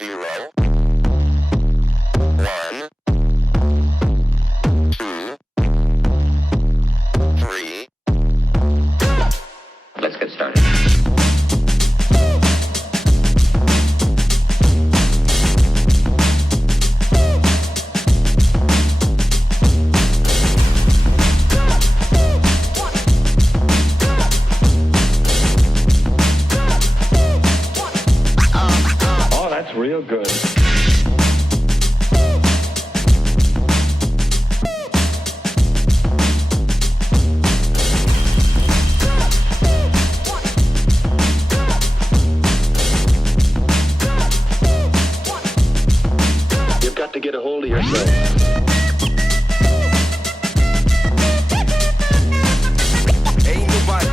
0, 1, 2, 3. Let's get started. Oh, that's real good. You've got to get a hold of yourself. Ain't nobody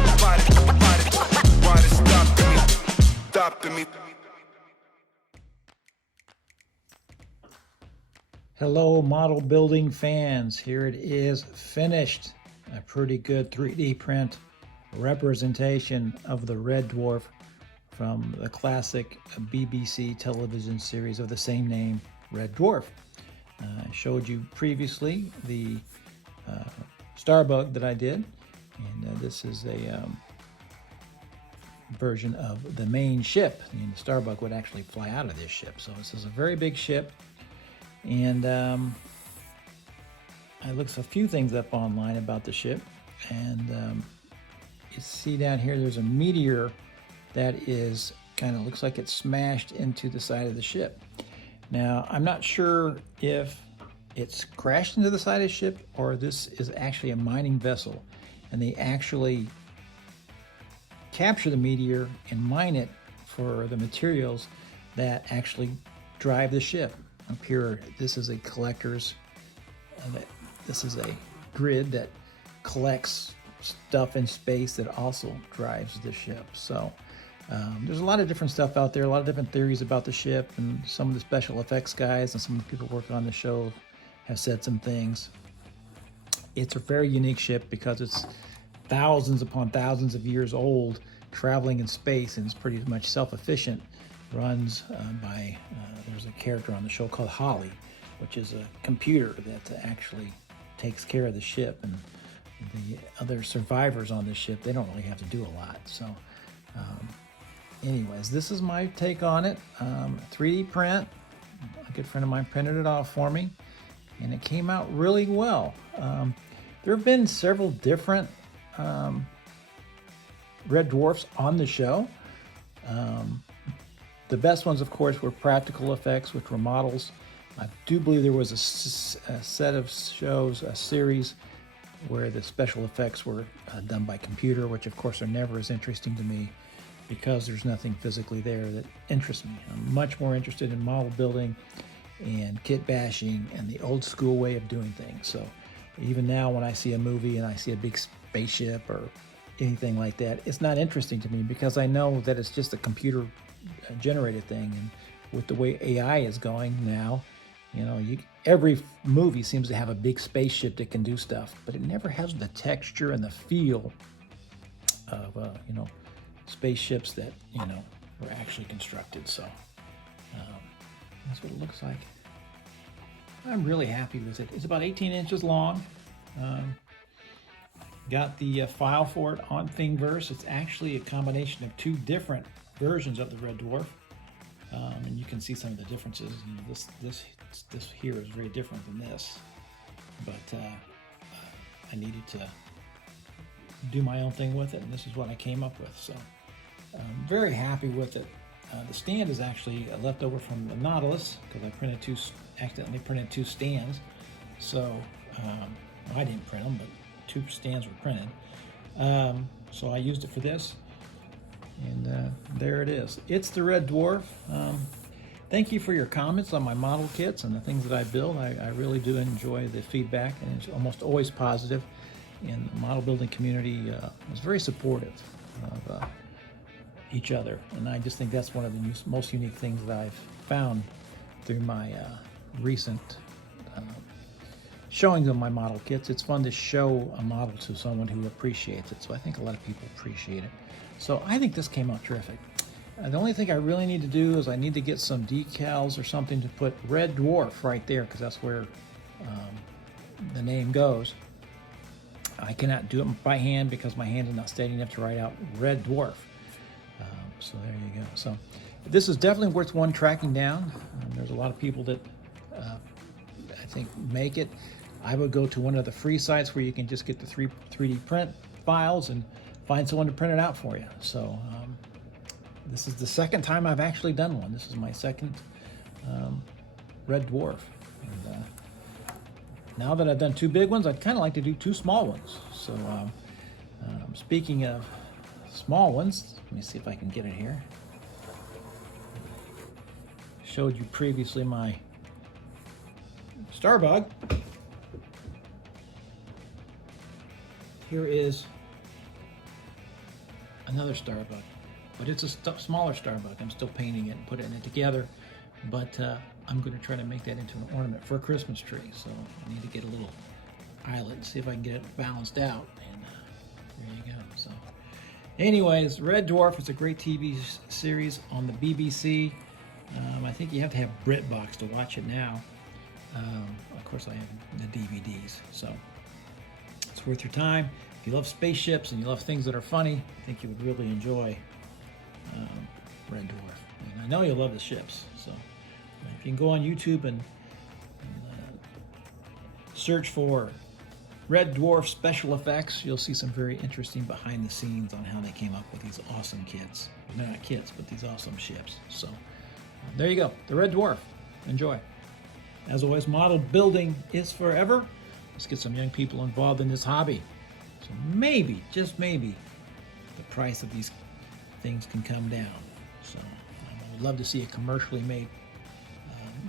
stopping me. Hello, model building fans. Here it is, finished. A pretty good 3D print representation of the Red Dwarf from the classic BBC television series of the same name, Red Dwarf. I showed you previously the Starbug that I did, and this is a version of the main ship. I mean, the Starbug would actually fly out of this ship, so this is a very big ship. And I looked a few things up online about the ship, and you see down here there's a meteor that is kind of looks like it smashed into the side of the ship. Now, I'm not sure if it's crashed into the side of the ship or this is actually a mining vessel, and they actually capture the meteor and mine it for the materials that actually drive the ship. Up here, this is a collector's, this is a grid that collects stuff in space that also drives the ship. So there's a lot of different stuff out there, a lot of different theories about the ship, and some of the special effects guys and some of the people working on the show have said some things. It's a very unique ship because it's thousands upon thousands of years old, traveling in space, and it's pretty much self-efficient. Runs by, there's a character on the show called Holly, which is a computer that actually takes care of the ship, and the other survivors on the ship, they don't really have to do a lot. So anyways, this is my take on it. 3D print, a good friend of mine printed it off for me, and it came out really well. There have been several different Red Dwarfs on the show. The best ones, of course, were practical effects, which were models. I do believe there was a set of shows, a series, where the special effects were done by computer, which of course are never as interesting to me because there's nothing physically there that interests me. I'm much more interested in model building and kit bashing and the old school way of doing things. So even now when I see a movie and I see a big spaceship or anything like that, it's not interesting to me because I know that it's just a computer generated thing. And with the way AI is going now, you know, every movie seems to have a big spaceship that can do stuff, but it never has the texture and the feel of you know, spaceships that, you know, were actually constructed. So that's what it looks like. I'm really happy with it. It's about 18 inches long. Got the file for it on Thingiverse. It's actually a combination of two different versions of the Red Dwarf, and you can see some of the differences. You know, this here is very different than this, but I needed to do my own thing with it, and this is what I came up with. So I'm very happy with it. The stand is actually a leftover from the Nautilus because I accidentally printed two stands. So I didn't print them, but two stands were printed. So I used it for this, and there it is. It's the Red Dwarf. Thank you for your comments on my model kits and the things that I build. I really do enjoy the feedback, and it's almost always positive. And the model building community is very supportive of each other, and I just think that's one of the most unique things that I've found through my recent showings of my model kits. It's fun to show a model to someone who appreciates it, so I think a lot of people appreciate it. So I think this came out terrific. The only thing I really need to do is I need to get some decals or something to put Red Dwarf right there, because that's where the name goes. I cannot do it by hand because my hand is not steady enough to write out Red Dwarf. So there you go. So this is definitely worth one tracking down. There's a lot of people that I think make it. I would go to one of the free sites where you can just get the 3D print files and find someone to print it out for you. So this is the second time I've actually done one. This is my second Red Dwarf. And, now that I've done 2 big ones, I'd kind of like to do 2 small ones. So speaking of small ones, let me see if I can get it here. Showed you previously my Starbug. Here is another Starbug, but it's a smaller Starbug. I'm still painting it and putting it together, but I'm going to try to make that into an ornament for a Christmas tree. So I need to get a little eyelet and see if I can get it balanced out. And there you go. So anyways, Red Dwarf is a great TV series on the BBC. I think you have to have BritBox to watch it now. Of course, I have the DVDs, so it's worth your time. If you love spaceships and you love things that are funny, I think you would really enjoy Red Dwarf. And I know you'll love the ships, so if you can go on YouTube and search for Red Dwarf special effects, you'll see some very interesting behind the scenes on how they came up with these awesome kids. They're not kids, but these awesome ships. So there you go, the Red Dwarf. Enjoy. As always, model building is forever. Let's get some young people involved in this hobby. So maybe, just maybe, the price of these things can come down. So I would love to see a commercially made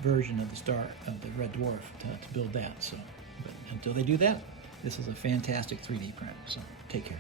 version of the Red Dwarf to build that. So, but until they do that, this is a fantastic 3D print. So take care.